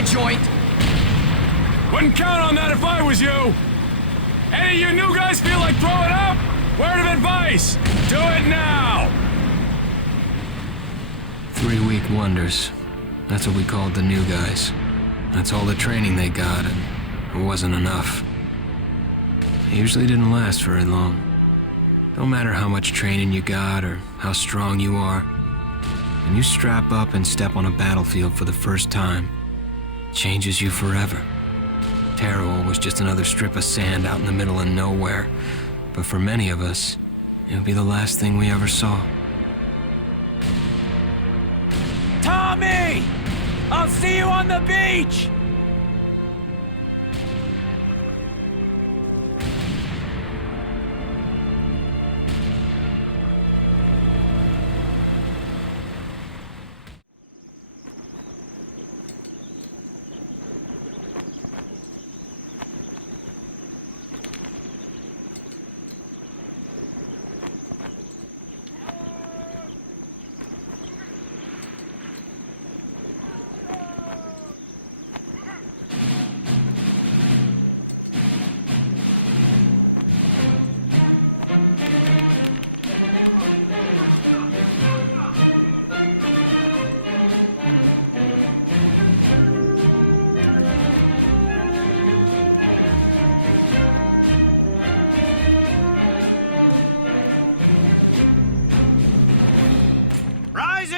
that joint. Wouldn't count on that if I was you. Any of you new guys feel like throwing up? Word of advice, do it now! 3-week wonders. That's what we called the new guys. That's all the training they got, and it wasn't enough. It usually didn't last very long. Don't matter how much training you got or how strong you are. When you strap up and step on a battlefield for the first time, it changes you forever. Tarawa was just another strip of sand out in the middle of nowhere, but for many of us, it would be the last thing we ever saw. Tommy! I'll see you on the beach!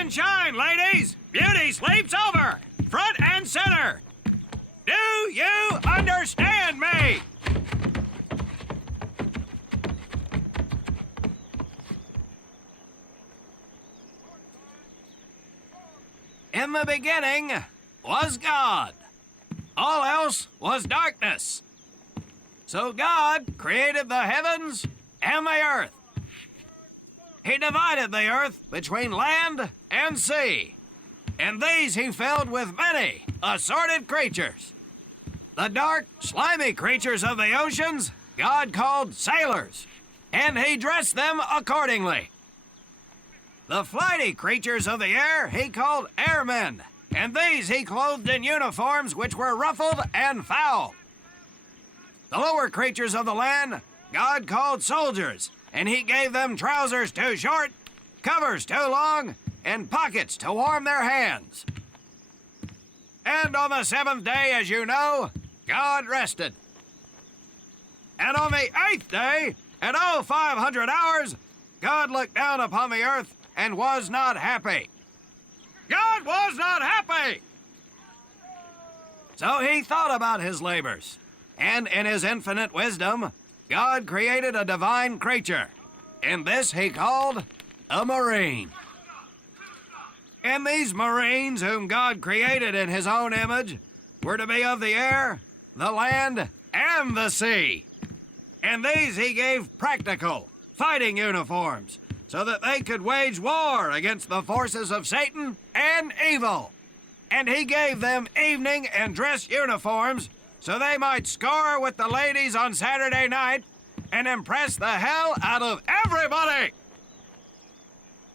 and shine, ladies! Beauty sleeps over! Front and center! Do you understand me? In the beginning was God. All else was darkness. So God created the heavens and the earth. He divided the earth between land and sea, and these he filled with many assorted creatures. The dark, slimy creatures of the oceans God called sailors, and he dressed them accordingly. The flighty creatures of the air he called airmen, and these he clothed in uniforms which were ruffled and foul. The lower creatures of the land God called soldiers, and he gave them trousers too short, covers too long, and pockets to warm their hands. And on the seventh day, as you know, God rested. And on the eighth day, at 0500 hours, God looked down upon the earth and was not happy. God was not happy! So he thought about his labors, and in his infinite wisdom, God created a divine creature, and this he called a Marine. And these Marines, whom God created in his own image, were to be of the air, the land, and the sea. And these he gave practical, fighting uniforms, so that they could wage war against the forces of Satan and evil. And he gave them evening and dress uniforms, so they might score with the ladies on Saturday night and impress the hell out of everybody.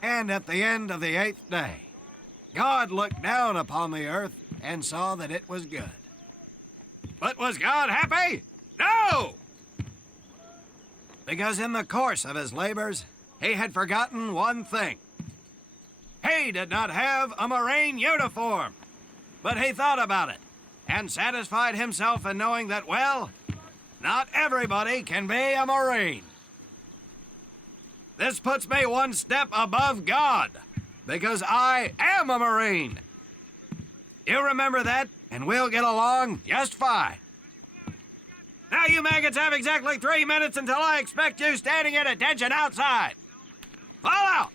And at the end of the eighth day, God looked down upon the earth and saw that it was good. But was God happy? No! Because in the course of his labors, he had forgotten one thing. He did not have a Marine uniform, but he thought about it and satisfied himself in knowing that, well, not everybody can be a Marine. This puts me one step above God, because I am a Marine. You remember that, and we'll get along just fine. Now you maggots have exactly 3 minutes until I expect you standing at attention outside. Fall out!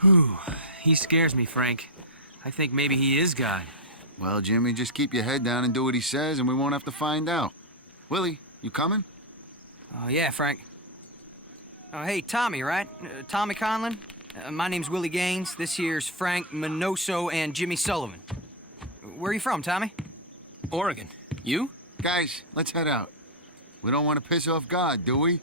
Whew. He scares me, Frank. I think maybe he is God. Well, Jimmy, just keep your head down and do what he says, and we won't have to find out. Willie, you coming? Oh, yeah, Frank. Oh, hey, Tommy, right? Tommy Conlin? My name's Willie Gaines. This here's Frank Minoso and Jimmy Sullivan. Where are you from, Tommy? Oregon. You? Guys, let's head out. We don't want to piss off God, do we?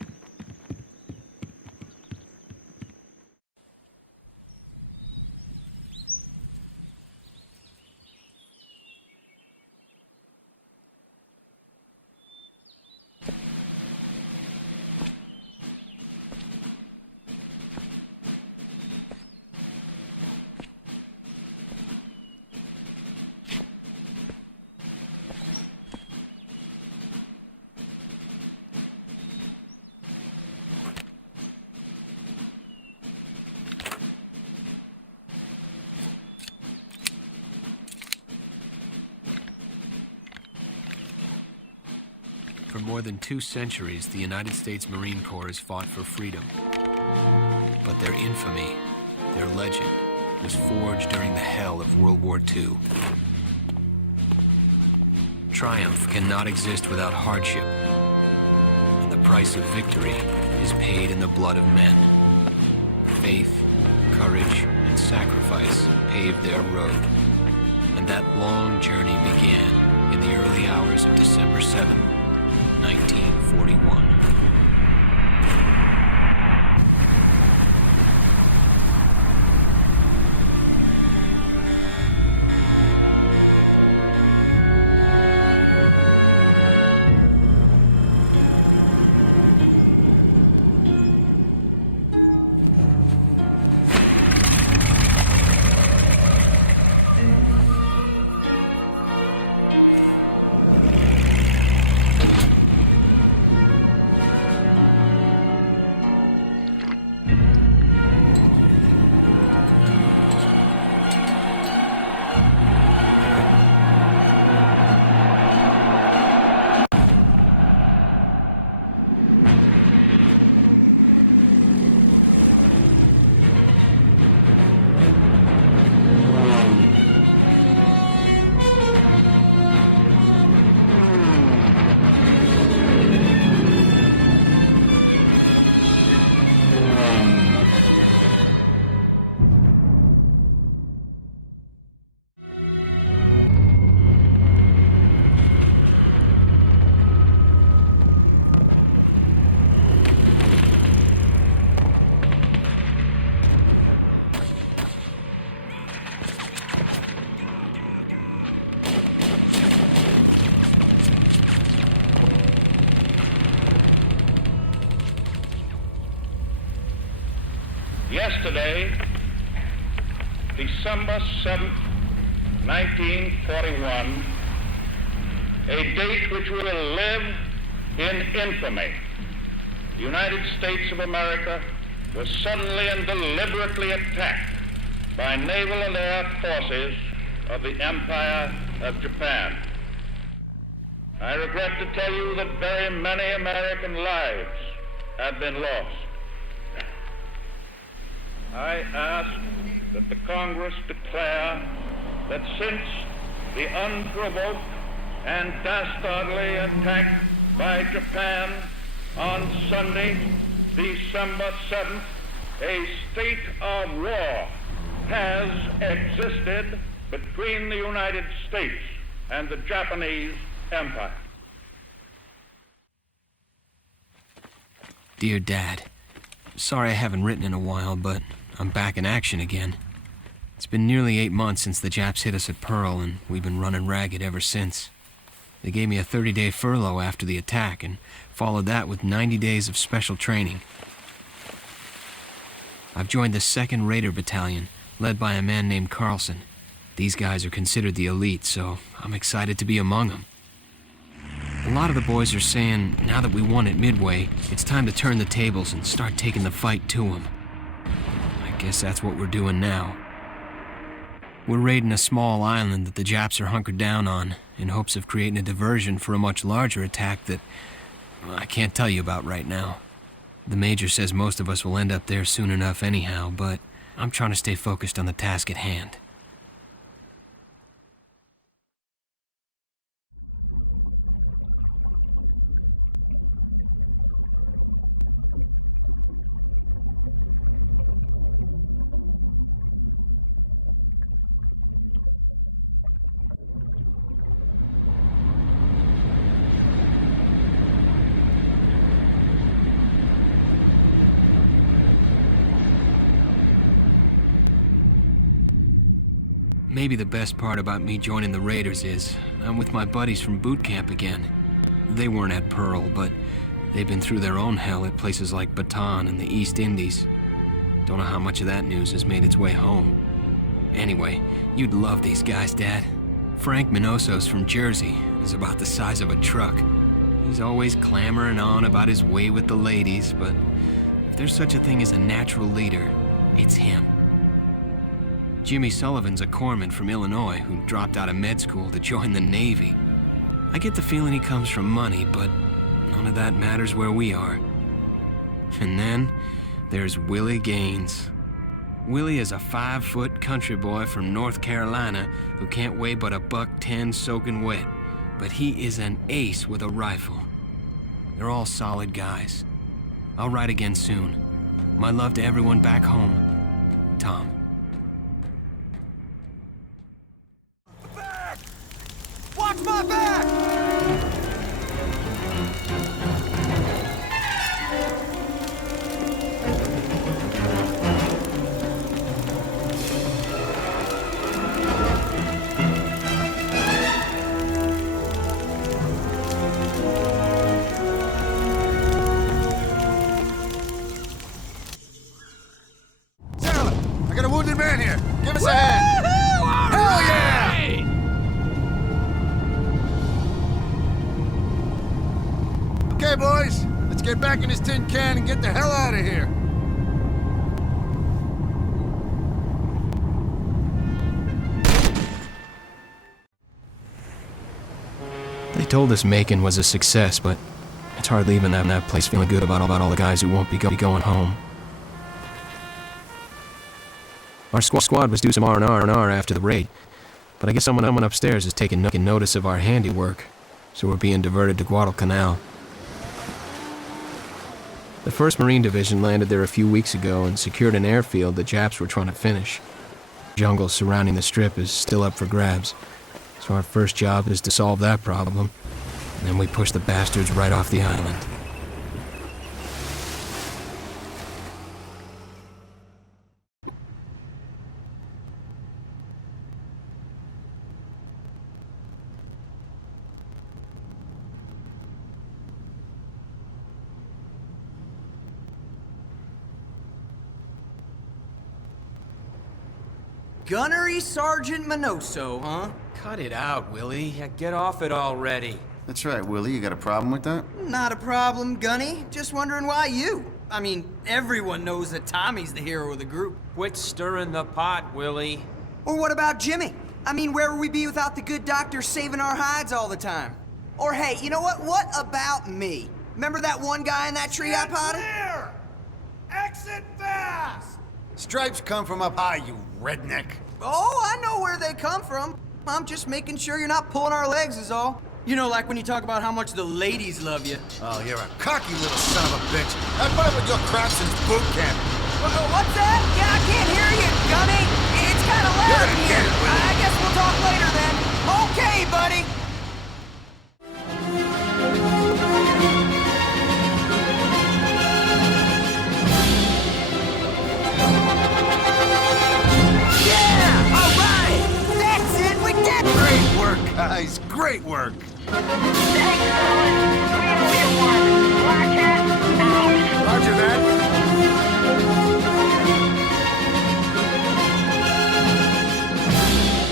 For more than 2 centuries, the United States Marine Corps has fought for freedom. But their infamy, their legend, was forged during the hell of World War II. Triumph cannot exist without hardship, and the price of victory is paid in the blood of men. Faith, courage, and sacrifice paved their road, and that long journey began in the early hours of December 7th, 1941. Yesterday, December 7th, 1941, a date which will live in infamy. The United States of America was suddenly and deliberately attacked by naval and air forces of the Empire of Japan. I regret to tell you that very many American lives have been lost. I ask that the Congress declare that since the unprovoked and dastardly attack by Japan on Sunday, December 7th, a state of war has existed between the United States and the Japanese Empire. Dear Dad, sorry I haven't written in a while, but I'm back in action again. It's been nearly 8 months since the Japs hit us at Pearl, and we've been running ragged ever since. They gave me a 30-day furlough after the attack, and followed that with 90 days of special training. I've joined the 2nd Raider Battalion, led by a man named Carlson. These guys are considered the elite, so I'm excited to be among them. A lot of the boys are saying, now that we won at Midway, it's time to turn the tables and start taking the fight to them. I guess that's what we're doing now. We're raiding a small island that the Japs are hunkered down on, in hopes of creating a diversion for a much larger attack that I can't tell you about right now. The Major says most of us will end up there soon enough anyhow, but I'm trying to stay focused on the task at hand. Maybe the best part about me joining the Raiders is I'm with my buddies from boot camp again. They weren't at Pearl, but they've been through their own hell at places like Bataan and the East Indies. Don't know how much of that news has made its way home. Anyway, you'd love these guys, Dad. Frank Minoso's from Jersey, is about the size of a truck. He's always clamoring on about his way with the ladies, but if there's such a thing as a natural leader, it's him. Jimmy Sullivan's a corpsman from Illinois who dropped out of med school to join the Navy. I get the feeling he comes from money, but none of that matters where we are. And then there's Willie Gaines. Willie is a 5-foot country boy from North Carolina who can't weigh but a $110 soaking wet, but he is an ace with a rifle. They're all solid guys. I'll write again soon. My love to everyone back home. Tom. Watch my back! Gentlemen, I got a wounded man here. Give us a hand. Hell yeah! Okay, boys, let's get back in this tin can and get the hell out of here. They told us Macon was a success, but it's hard leaving that place feeling good about all the guys who won't be going home. Our squad was due some R&R after the raid, but I guess someone upstairs is taking notice of our handiwork, so we're being diverted to Guadalcanal. The 1st Marine Division landed there a few weeks ago and secured an airfield the Japs were trying to finish. The jungle surrounding the strip is still up for grabs, so our first job is to solve that problem, and then we push the bastards right off the island. Gunnery Sergeant Minoso, huh? Cut it out, Willie. Yeah, get off it already. That's right, Willie. You got a problem with that? Not a problem, Gunny. Just wondering why you. I mean, everyone knows that Tommy's the hero of the group. Quit stirring the pot, Willie. Or what about Jimmy? I mean, where would we be without the good doctor saving our hides all the time? Or hey, you know what? What about me? Remember that one guy in that tree I potted? Clear! Exit fast! Stripes come from up high, you redneck. Oh, I know where they come from. I'm just making sure you're not pulling our legs is all. You know, like when you talk about how much the ladies love you. Oh, you're a cocky little son of a bitch. I've been with your crap since boot camp. What's that? Yeah, I can't hear you, Gunny. It's kind of loud You're in gonna here. get it, Willie. I guess we'll talk later then. Okay, buddy. Yeah! All right! That's it! We did it! Great work, guys. Great work. Roger that.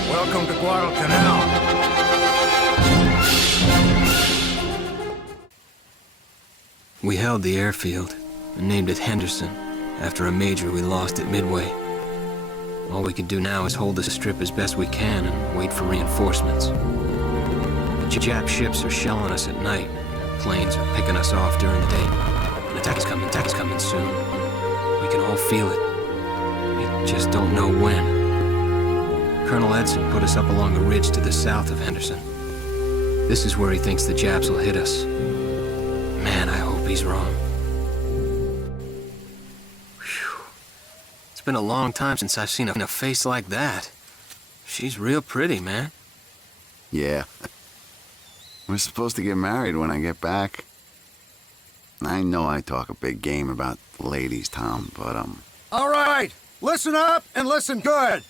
Welcome to Guadalcanal. We held the airfield and named it Henderson, after a major we lost at Midway. All we can do now is hold the strip as best we can and wait for reinforcements. The Jap ships are shelling us at night. Their planes are picking us off during the day. An attack is coming soon. We can all feel it. We just don't know when. Colonel Edson put us up along a ridge to the south of Henderson. This is where he thinks the Japs will hit us. Man, I hope he's wrong. Whew. It's been a long time since I've seen a face like that. She's real pretty, man. Yeah. We're supposed to get married when I get back. I know I talk a big game about ladies, Tom, but, All right, listen up and listen good.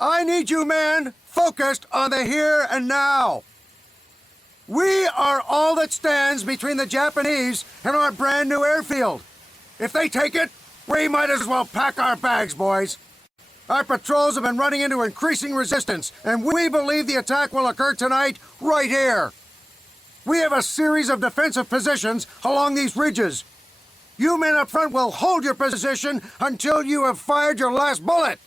I need you men focused on the here and now. We are all that stands between the Japanese and our brand new airfield. If they take it, we might as well pack our bags, boys. Our patrols have been running into increasing resistance, and we believe the attack will occur tonight right here. We have a series of defensive positions along these ridges. You men up front will hold your position until you have fired your last bullet.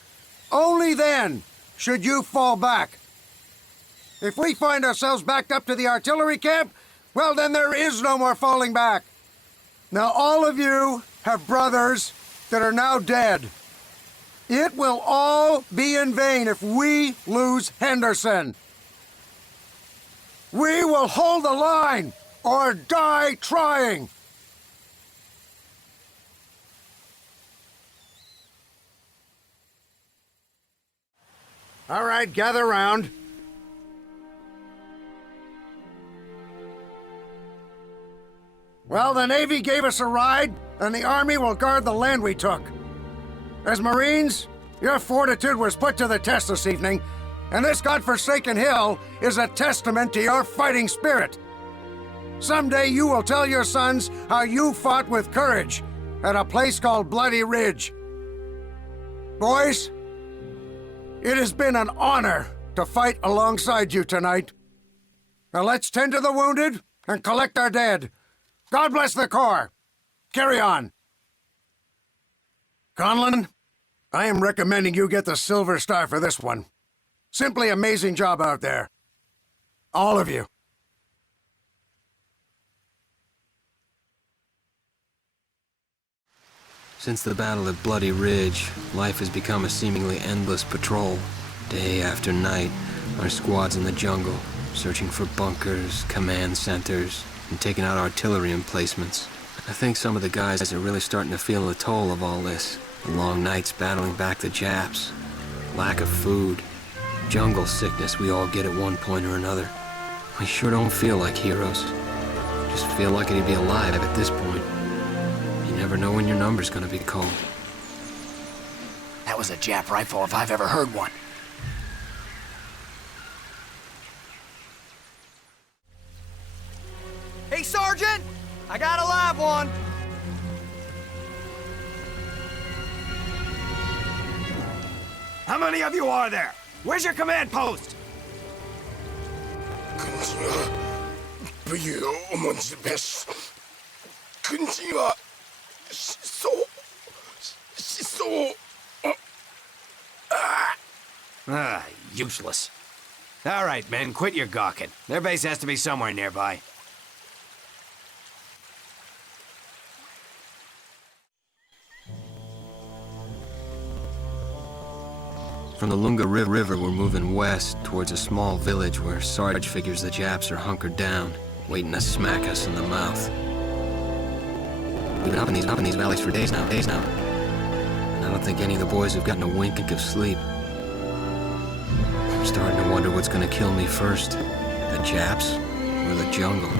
Only then should you fall back. If we find ourselves backed up to the artillery camp, well, then there is no more falling back. Now, all of you have brothers that are now dead. It will all be in vain if we lose Henderson. We will hold the line or die trying. All right, gather round. Well, the Navy gave us a ride, and the Army will guard the land we took. As Marines, your fortitude was put to the test this evening, and this godforsaken hill is a testament to your fighting spirit. Someday you will tell your sons how you fought with courage at a place called Bloody Ridge. Boys, it has been an honor to fight alongside you tonight. Now let's tend to the wounded and collect our dead. God bless the Corps. Carry on. Conlin, I am recommending you get the Silver Star for this one. Simply amazing job out there. All of you. Since the Battle at Bloody Ridge, life has become a seemingly endless patrol. Day after night, our squads in the jungle, searching for bunkers, command centers, and taking out artillery emplacements. I think some of the guys are really starting to feel the toll of all this. The long nights battling back the Japs, lack of food, jungle sickness we all get at one point or another. We sure don't feel like heroes. Just feel lucky to be alive at this point. You never know when your number's gonna be called. That was a Jap rifle if I've ever heard one. Hey, Sergeant! I got a live one! How many of you are there? Where's your command post? Useless. All right, men, quit your gawking. Their base has to be somewhere nearby. From the Lunga River, we're moving west towards a small village where Sarge figures the Japs are hunkered down, waiting to smack us in the mouth. We've been up in these valleys for days now. And I don't think any of the boys have gotten a wink of sleep. I'm starting to wonder what's gonna kill me first, the Japs or the jungle.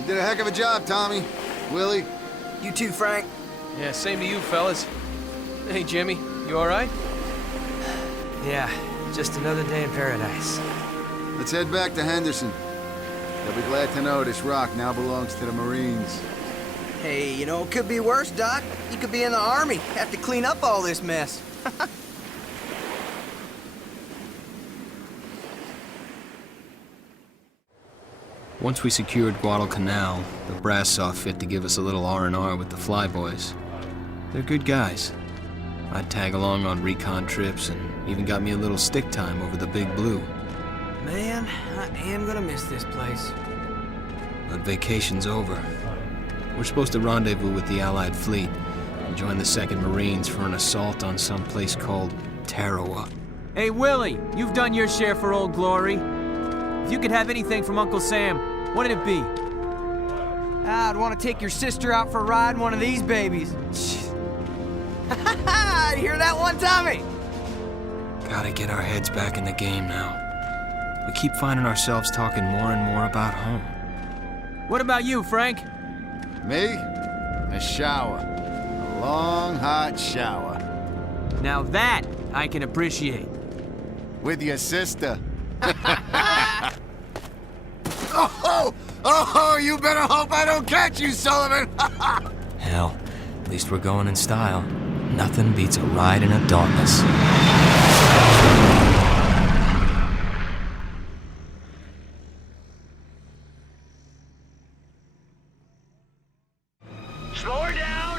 You did a heck of a job, Tommy. Willie. You too, Frank. Yeah, same to you, fellas. Hey, Jimmy, you all right? Yeah, just another day in paradise. Let's head back to Henderson. They'll be glad to know this rock now belongs to the Marines. Hey, you know, it could be worse, Doc. You could be in the Army, have to clean up all this mess. Once we secured Guadalcanal, the brass saw fit to give us a little R&R with the Flyboys. They're good guys. I'd tag along on recon trips and even got me a little stick time over the Big Blue. Man, I am gonna miss this place. But vacation's over. We're supposed to rendezvous with the Allied fleet and join the 2nd Marines for an assault on some place called Tarawa. Hey, Willie, you've done your share for Old Glory. If you could have anything from Uncle Sam, what'd it be? I'd want to take your sister out for a ride in one of these babies. Hear that one, Tommy? Gotta get our heads back in the game now. We keep finding ourselves talking more and more about home. What about you, Frank? Me? A shower. A long, hot shower. Now that I can appreciate. With your sister. Oh, you better hope I don't catch you, Sullivan! Hell, at least we're going in style. Nothing beats a ride in a Dauntless. Slow her down!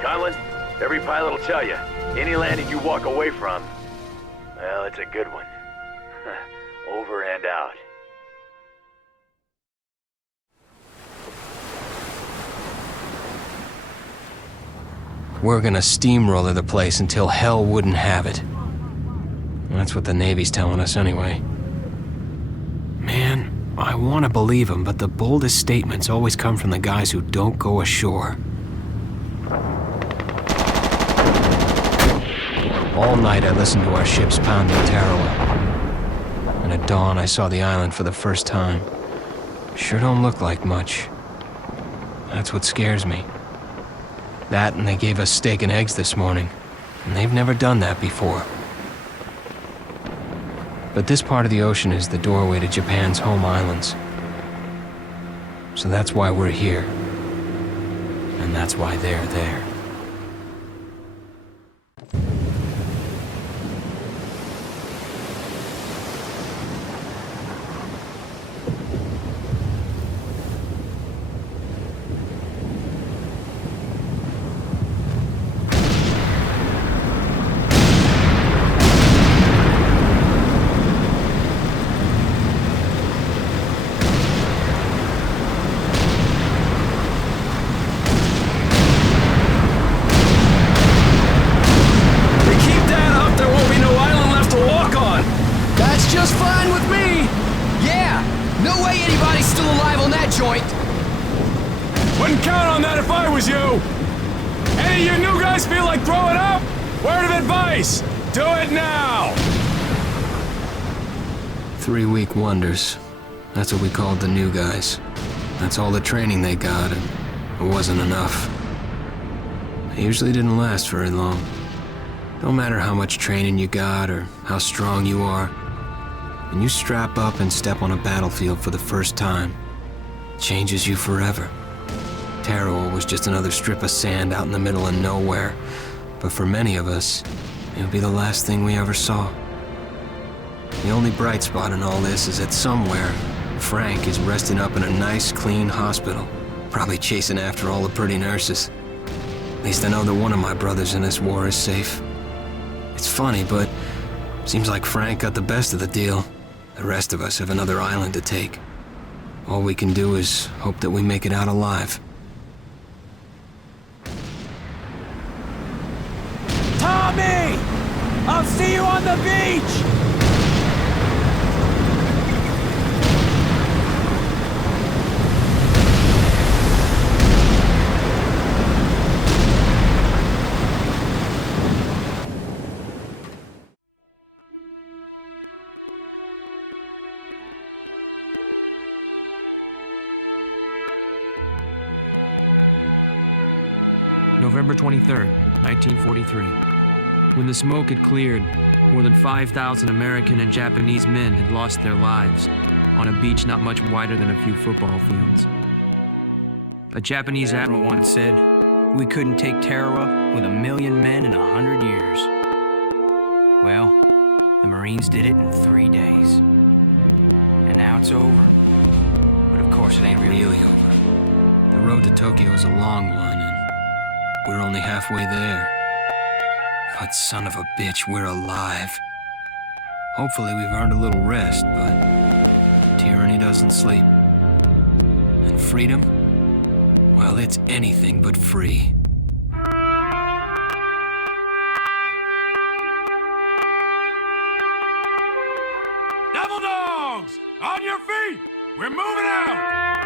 Conlin, every pilot will tell you, any landing you walk away from, well, it's a good one. Over and out. We're gonna steamroller the place until hell wouldn't have it. That's what the Navy's telling us anyway. Man, I want to believe them, but the boldest statements always come from the guys who don't go ashore. All night I listened to our ships pounding Tarawa. And at dawn I saw the island for the first time. Sure don't look like much. That's what scares me. That, and they gave us steak and eggs this morning. And they've never done that before. But this part of the ocean is the doorway to Japan's home islands. So that's why we're here. And that's why they're there. Wouldn't count on that if I was you! Any of you new guys feel like throwing up? Word of advice! Do it now! 3-week wonders. That's what we called the new guys. That's all the training they got, and it wasn't enough. They usually didn't last very long. No matter how much training you got or how strong you are, when you strap up and step on a battlefield for the first time, it changes you forever. Tarawa was just another strip of sand out in the middle of nowhere, but for many of us, it would be the last thing we ever saw. The only bright spot in all this is that somewhere, Frank is resting up in a nice, clean hospital, probably chasing after all the pretty nurses. At least I know that one of my brothers in this war is safe. It's funny, but seems like Frank got the best of the deal. The rest of us have another island to take. All we can do is hope that we make it out alive. Tommy! I'll see you on the beach! November 23rd, 1943. When the smoke had cleared, more than 5,000 American and Japanese men had lost their lives on a beach not much wider than a few football fields. A Japanese admiral once said, "We couldn't take Tarawa with 1,000,000 men in 100 years." Well, the Marines did it in 3 days. And now it's over. But of course it ain't really over. The road to Tokyo is a long one, and we're only halfway there. But son of a bitch, we're alive. Hopefully we've earned a little rest, but tyranny doesn't sleep. And freedom? Well, it's anything but free. Devil dogs! On your feet! We're moving out!